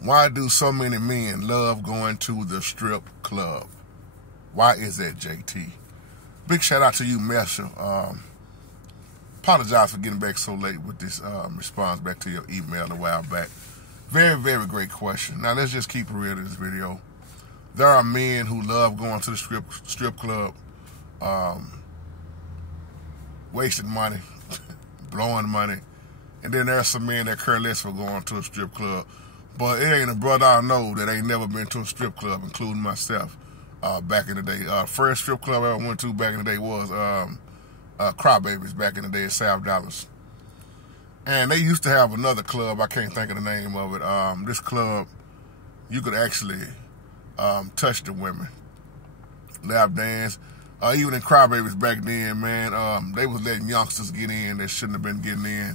Why do so many men love going to the strip club? Why is that, JT? Big shout out to you, Marshall. Apologize for getting back so late with this response back to your email a while back. Very, very great question. Now, let's just keep it real in this video. There are men who love going to the strip club, wasting money, blowing money. And then there are some men that care less for going to a strip club. But it ain't a brother I know that ain't never been to a strip club, including myself, back in the day. First strip club I ever went to back in the day was Crybabies back in the day at South Dallas. And they used to have another club, I can't think of the name of it. This club, you could actually touch the women, lap dance. Even in Crybabies back then, man, they was letting youngsters get in that shouldn't have been getting in.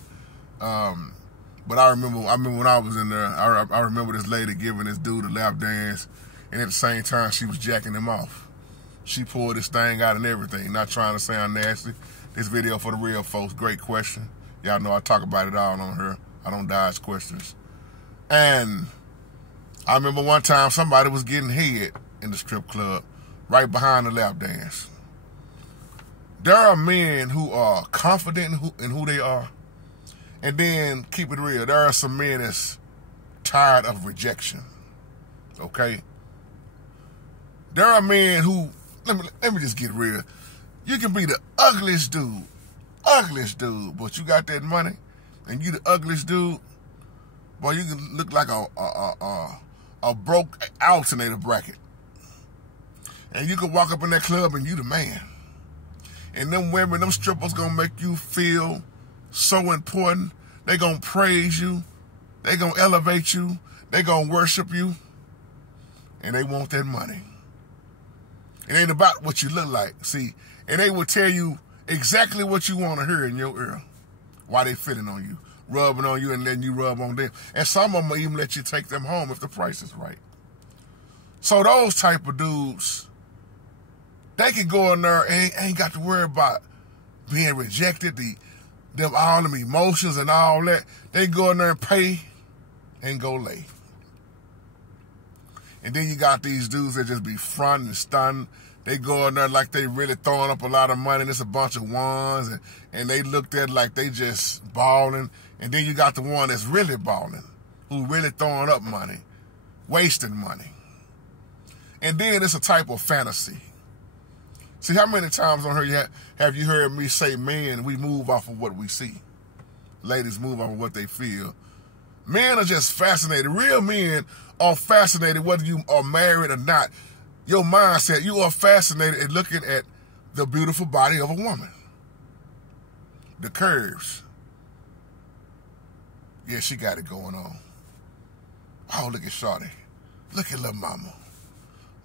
But I remember when I was in there, I remember this lady giving this dude a lap dance, and at the same time, she was jacking him off. She pulled this thing out and everything, not trying to sound nasty. This video for the real folks, great question. Y'all know I talk about it all on here. I don't dodge questions. And I remember one time somebody was getting head in the strip club, right behind the lap dance. There are men who are confident in who they are. And then, keep it real, there are some men that's tired of rejection, okay? There are men who, let me just get real. You can be the ugliest dude, but you got that money, and you the ugliest dude, boy, you can look like a broke alternator bracket. And you can walk up in that club and you the man. And them women, them strippers gonna make you feel so important. They gonna praise you. They gonna elevate you. They gonna worship you. And they want that money. It ain't about what you look like. See, and they will tell you exactly what you want to hear in your ear. Why they fitting on you, rubbing on you and letting you rub on them. And some of them will even let you take them home if the price is right. So those type of dudes, they can go in there and ain't got to worry about being rejected, all them emotions and all that. They go in there and pay and go lay. And then you got these dudes that just be fronting and stunning. They go in there like they really throwing up a lot of money and it's a bunch of ones, and they looked at it like they just balling. And then you got the one that's really balling, who really throwing up money, wasting money. And then it's a type of fantasy. See, how many times on here have you heard me say, men, we move off of what we see. Ladies move off of what they feel. Men are just fascinated. Real men are fascinated whether you are married or not. Your mindset, you are fascinated at looking at the beautiful body of a woman. The curves. Yeah, she got it going on. Oh, look at Shawty. Look at little mama.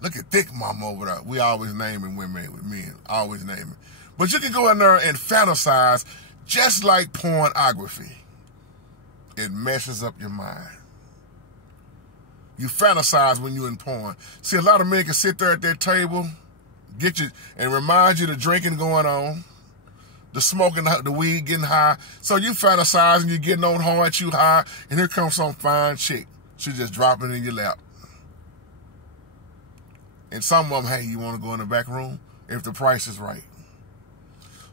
Look at thick mama over there. We always naming women with men. Always naming. But you can go in there and fantasize just like pornography. It messes up your mind. You fantasize when you're in porn. See, a lot of men can sit there at that table, get you, and remind you the drinking going on, the smoking, the weed getting high. So you fantasize and you're getting on hard, you high, and here comes some fine chick. She just dropping in your lap. And some of them, hey, you want to go in the back room? If the price is right.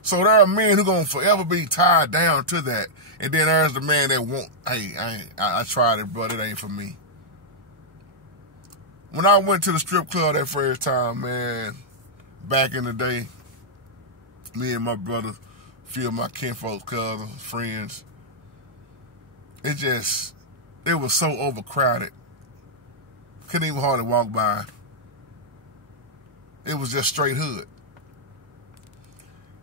So there are men who going to forever be tied down to that. And then there's the man that won't, hey, I tried it, but it ain't for me. When I went to the strip club that first time, man, back in the day, me and my brother, a few of my kinfolks, cousins, friends, it was so overcrowded. Couldn't even hardly walk by. It was just straight hood.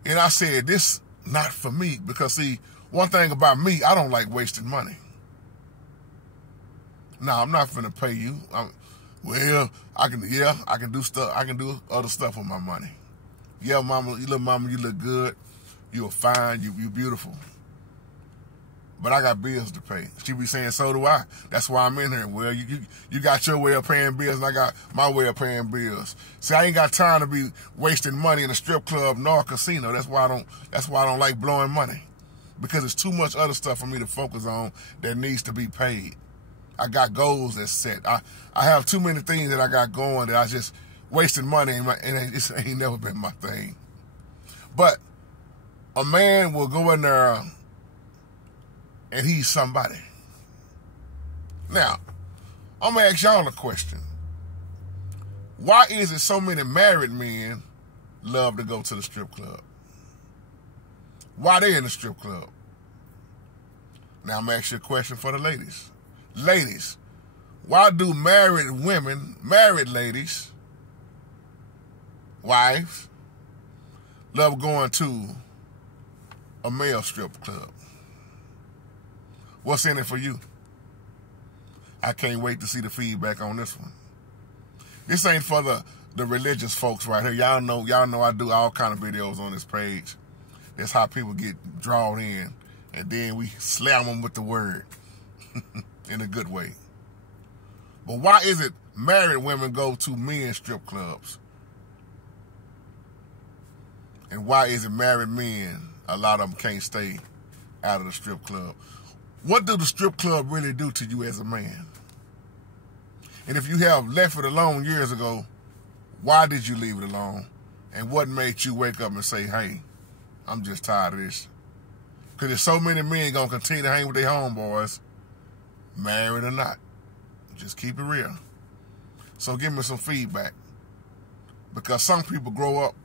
And I said, this not for me, because see, one thing about me, I don't like wasting money. No, I'm not finna pay you. I can do stuff. I can do other stuff with my money. Yeah, mama, little mama, you look good. You're fine. You beautiful. But I got bills to pay. She be saying, so do I. That's why I'm in here. Well, you got your way of paying bills, and I got my way of paying bills. See, I ain't got time to be wasting money in a strip club nor a casino. That's why I don't like blowing money, because it's too much other stuff for me to focus on that needs to be paid. I got goals that's set. I have too many things that I got going that I just wasting money, and it ain't never been my thing. But a man will go in there and he's somebody. Now, I'm going to ask y'all a question. Why is it so many married men love to go to the strip club? Why they in the strip club? Now, I'm going to ask you a question for the ladies. Ladies, why do married women, married ladies, wives, love going to a male strip club? What's in it for you? I can't wait to see the feedback on this one. This ain't for the religious folks right here. Y'all know I do all kind of videos on this page. That's how people get drawn in, and then we slam them with the word in a good way. But why is it married women go to men's strip clubs? And why is it married men, a lot of them can't stay out of the strip club? What do the strip club really do to you as a man? And if you have left it alone years ago, why did you leave it alone? And what made you wake up and say, hey, I'm just tired of this? Because there's so many men going to continue to hang with their homeboys, married or not. Just keep it real. So give me some feedback. Because some people grow up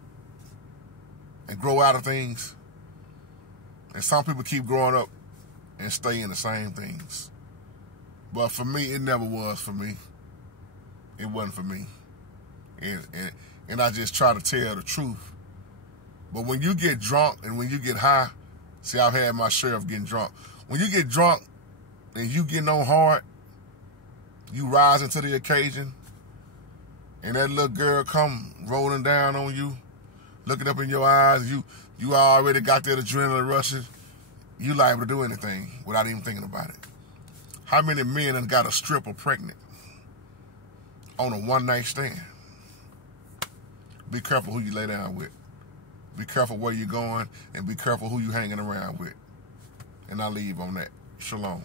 and grow out of things. And some people keep growing up and stay in the same things. But for me, it never was for me. It wasn't for me. And I just try to tell the truth. But when you get drunk and when you get high, see, I've had my share of getting drunk. When you get drunk and you getting on hard, you rising to the occasion, and that little girl come rolling down on you, looking up in your eyes, you already got that adrenaline rushing, you liable to do anything without even thinking about it. How many men have got a stripper pregnant on a one-night stand? Be careful who you lay down with. Be careful where you're going, and be careful who you hanging around with. And I leave on that. Shalom.